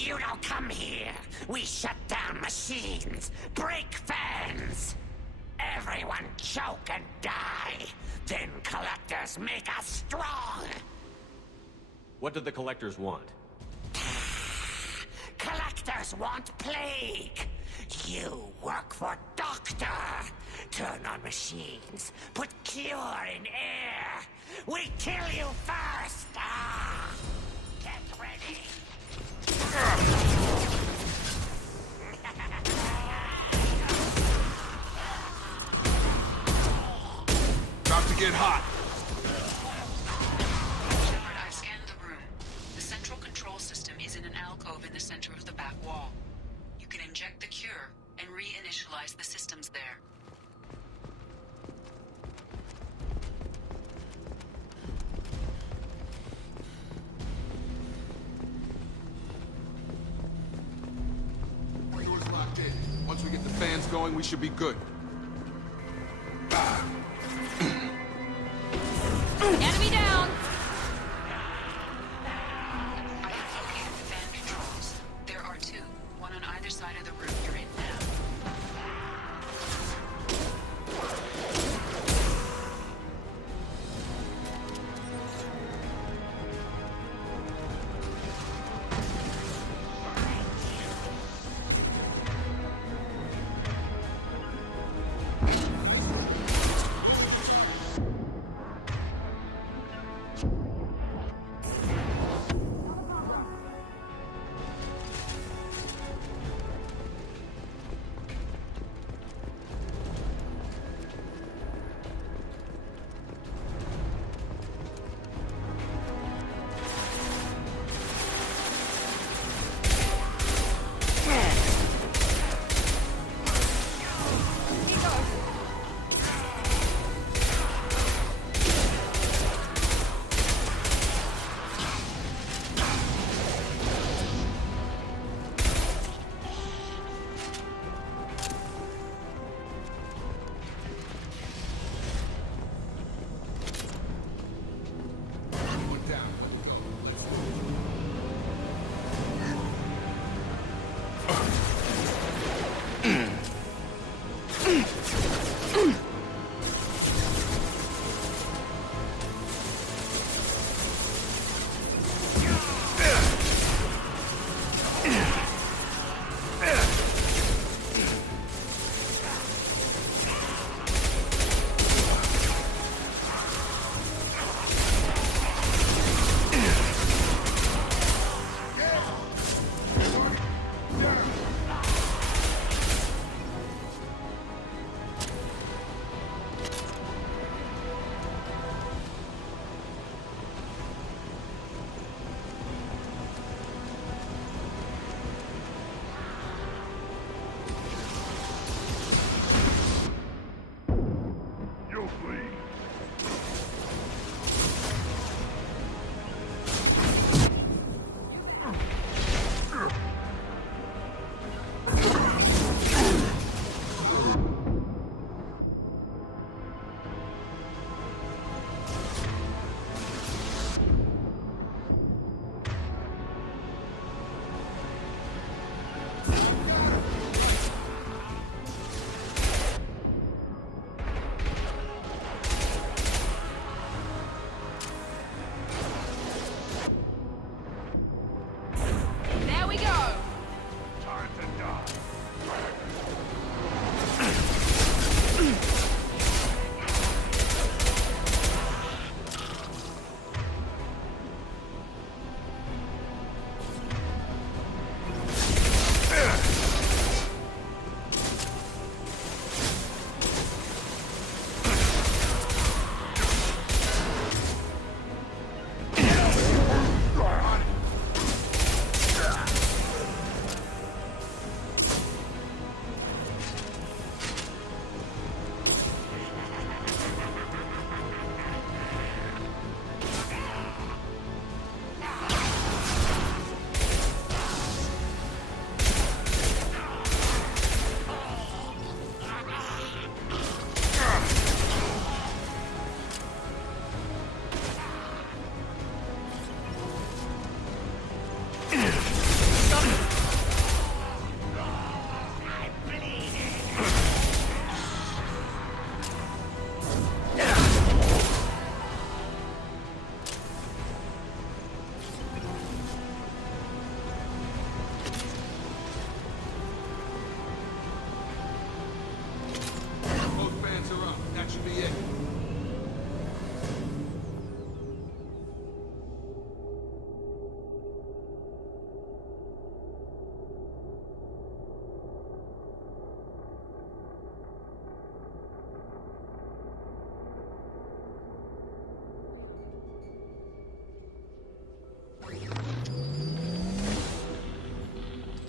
You don't come here. We shut down machines, break fans. Everyone choke and die. Then collectors make us strong. What do the collectors want? Collectors want plague. You work for Doctor. Turn on machines. Put cure in air. We kill you first. Get ready. About to get hot. Shepard, I've scanned the room. The central control system is in an alcove in the center of the back wall. You can inject the cure and reinitialize the systems there. Door's locked in. Once we get the fans going, we should be good. Enemy down! I have located the fan controls. There are two, one on either side of the room you're in now. One down. Let's go. Let's go. There we go! Time to die.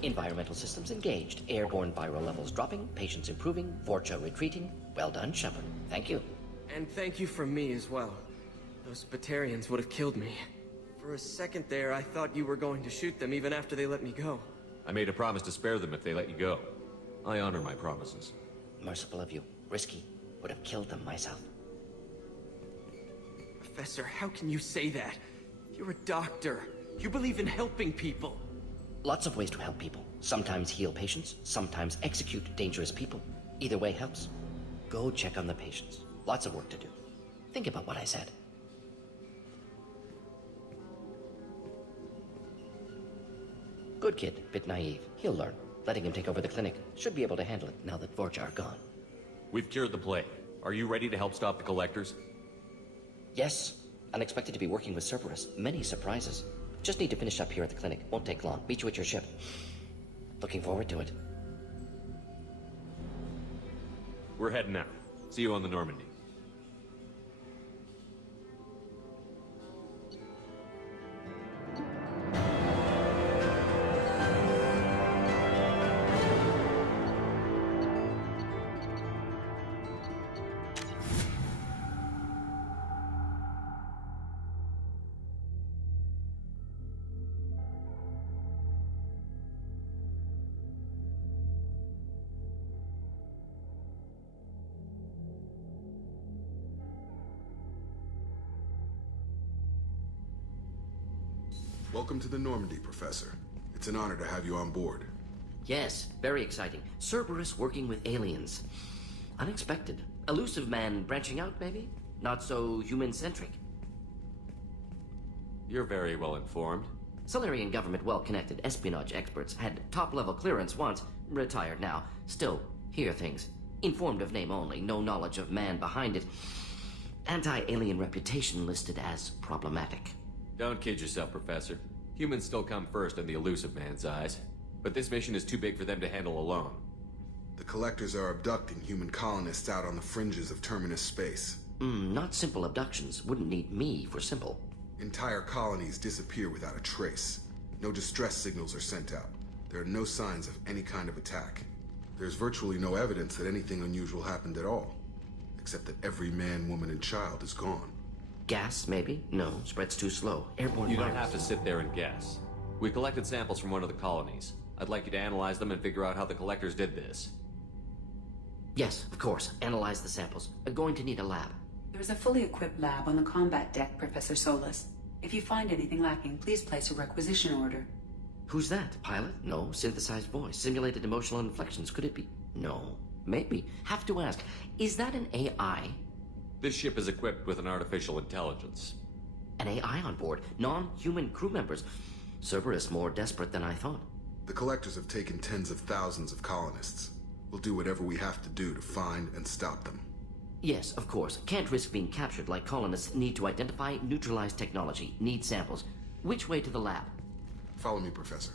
Environmental systems engaged. Airborne viral levels dropping. Patients improving. Vorcha retreating. Well done, Shepard. Thank you. And thank you from me as well. Those Batarians would have killed me. For a second there, I thought you were going to shoot them even after they let me go. I made a promise to spare them if they let you go. I honor my promises. Merciful of you. Risky. Would have killed them myself. Professor, how can you say that? You're a doctor. You believe in helping people. Lots of ways to help people. Sometimes heal patients, sometimes execute dangerous people. Either way helps. Go check on the patients. Lots of work to do. Think about what I said. Good kid, bit naive. He'll learn. Letting him take over the clinic. Should be able to handle it now that Vorcha are gone. We've cured the plague. Are you ready to help stop the Collectors? Yes. Unexpected to be working with Cerberus. Many surprises. Just need to finish up here at the clinic. Won't take long. Meet you at your ship. Looking forward to it. We're heading out. See you on the Normandy. Welcome to the Normandy, Professor. It's an honor to have you on board. Yes, very exciting. Cerberus working with aliens. Unexpected. Elusive man branching out, maybe? Not so human-centric. You're very well informed. Solarian government well-connected espionage experts had top-level clearance once, retired now. Still, hear things. Informed of name only, no knowledge of man behind it. Anti-alien reputation listed as problematic. Don't kid yourself, Professor. Humans still come first in the Elusive Man's eyes. But this mission is too big for them to handle alone. The Collectors are abducting human colonists out on the fringes of Terminus space. Not simple abductions. Wouldn't need me for simple. Entire colonies disappear without a trace. No distress signals are sent out. There are no signs of any kind of attack. There's virtually no evidence that anything unusual happened at all. Except that every man, woman, and child is gone. Gas, maybe? No, spreads too slow. Airborne You don't virus. have to sit there and guess. We collected samples from one of the colonies. I'd like you to analyze them and figure out how the Collectors did this. Yes, of course. Analyze the samples. Going to need a lab. There's a fully equipped lab on the combat deck, Professor Solis. If you find anything lacking, please place a requisition order. Who's that? Pilot? No. Synthesized voice. Simulated emotional inflections. Could it be? No. Maybe. Have to ask. Is that an AI? This ship is equipped with an artificial intelligence. An AI on board. Non-human crew members. Cerberus more desperate than I thought. The Collectors have taken tens of thousands of colonists. We'll do whatever we have to do to find and stop them. Yes, of course. Can't risk being captured like colonists need to identify, neutralize technology. Need samples. Which way to the lab? Follow me, Professor.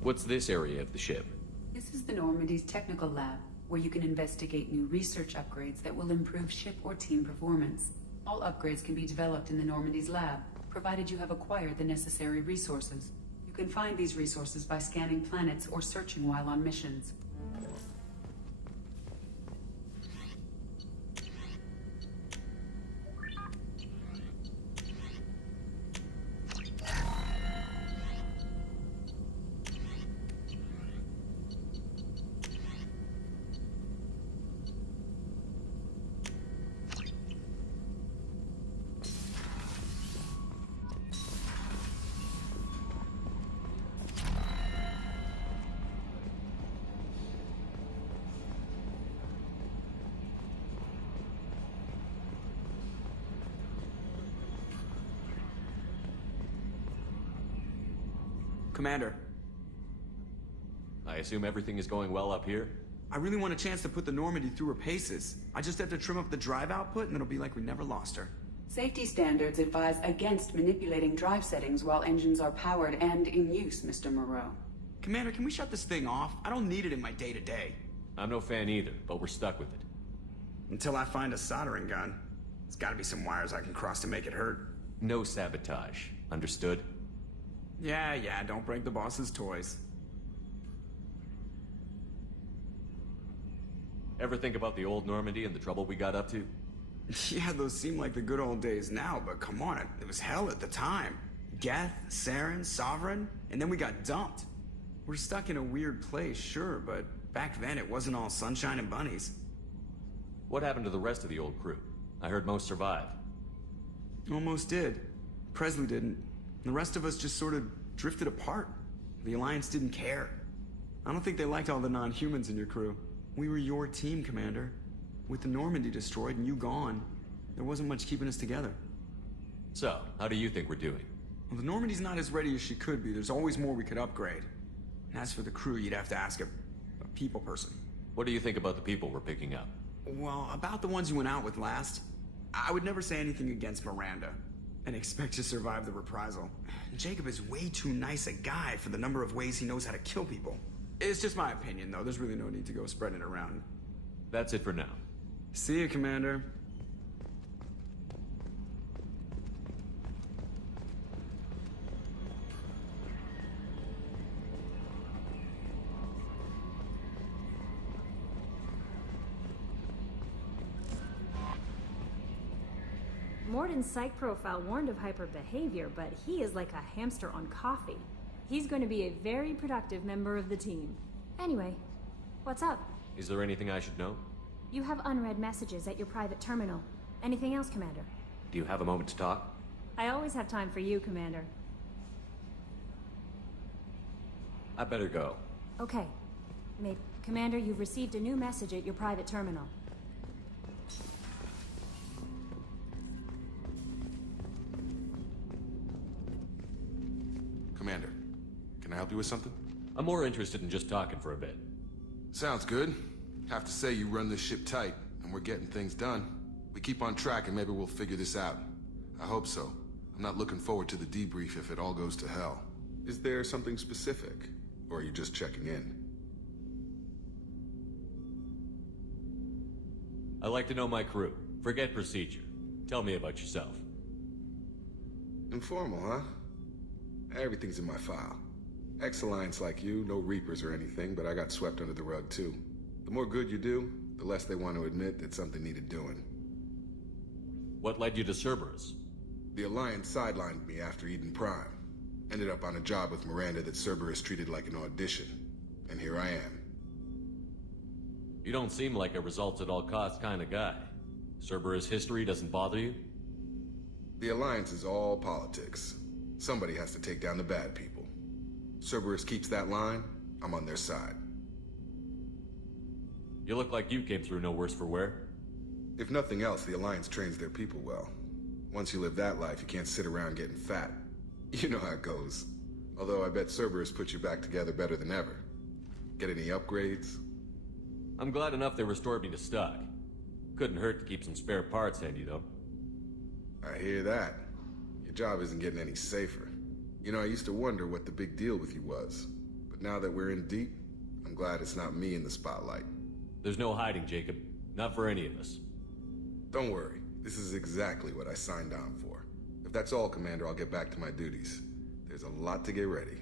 What's this area of the ship? This is the Normandy's technical lab, where you can investigate new research upgrades that will improve ship or team performance. All upgrades can be developed in the Normandy's lab, provided you have acquired the necessary resources. You can find these resources by scanning planets or searching while on missions. Commander, I assume everything is going well up here? I really want a chance to put the Normandy through her paces. I just have to trim up the drive output and it'll be like we never lost her. Safety standards advise against manipulating drive settings while engines are powered and in use, Mr. Moreau. Commander, can we shut this thing off? I don't need it in my day-to-day. I'm no fan either, but we're stuck with it. Until I find a soldering gun. There's gotta be some wires I can cross to make it hurt. No sabotage. Understood? Yeah, don't break the boss's toys. Ever think about the old Normandy and the trouble we got up to? Yeah, those seem like the good old days now, but come on, it was hell at the time. Geth, Saren, Sovereign, and then we got dumped. We're stuck in a weird place, sure, but back then it wasn't all sunshine and bunnies. What happened to the rest of the old crew? I heard most survived. Almost did. Presley didn't. The rest of us just sort of drifted apart. The Alliance didn't care. I don't think they liked all the non-humans in your crew. We were your team, Commander. With the Normandy destroyed and you gone, there wasn't much keeping us together. So, how do you think we're doing? Well, the Normandy's not as ready as she could be. There's always more we could upgrade. And as for the crew, you'd have to ask a people person. What do you think about the people we're picking up? Well, about the ones you went out with last, I would never say anything against Miranda and expect to survive the reprisal. Jacob is way too nice a guy for the number of ways he knows how to kill people. It's just my opinion, though. There's really no need to go spreading it around. That's it for now. See you, Commander. Morden's psych profile warned of hyper behavior, but he is like a hamster on coffee. He's going to be a very productive member of the team. Anyway, what's up? Is there anything I should know? You have unread messages at your private terminal. Anything else, Commander? Do you have a moment to talk? I always have time for you, Commander. I better go. Okay. Commander, you've received a new message at your private terminal. Commander, can I help you with something? I'm more interested in just talking for a bit. Sounds good. Have to say you run this ship tight, and we're getting things done. We keep on track and maybe we'll figure this out. I hope so. I'm not looking forward to the debrief if it all goes to hell. Is there something specific? Or are you just checking in? I like to know my crew. Forget procedure. Tell me about yourself. Informal, huh? Everything's in my file. Ex-Alliance like you, no Reapers or anything, but I got swept under the rug too. The more good you do, the less they want to admit that something needed doing. What led you to Cerberus? The Alliance sidelined me after Eden Prime. Ended up on a job with Miranda that Cerberus treated like an audition. And here I am. You don't seem like a results-at-all-costs kind of guy. Cerberus history doesn't bother you? The Alliance is all politics. Somebody has to take down the bad people. Cerberus keeps that line, I'm on their side. You look like you came through no worse for wear. If nothing else, the Alliance trains their people well. Once you live that life, you can't sit around getting fat. You know how it goes. Although I bet Cerberus put you back together better than ever. Get any upgrades? I'm glad enough they restored me to stock. Couldn't hurt to keep some spare parts handy, though. I hear that. Your job isn't getting any safer. You know, I used to wonder what the big deal with you was. But now that we're in deep, I'm glad it's not me in the spotlight. There's no hiding, Jacob. Not for any of us. Don't worry. This is exactly what I signed on for. If that's all, Commander, I'll get back to my duties. There's a lot to get ready.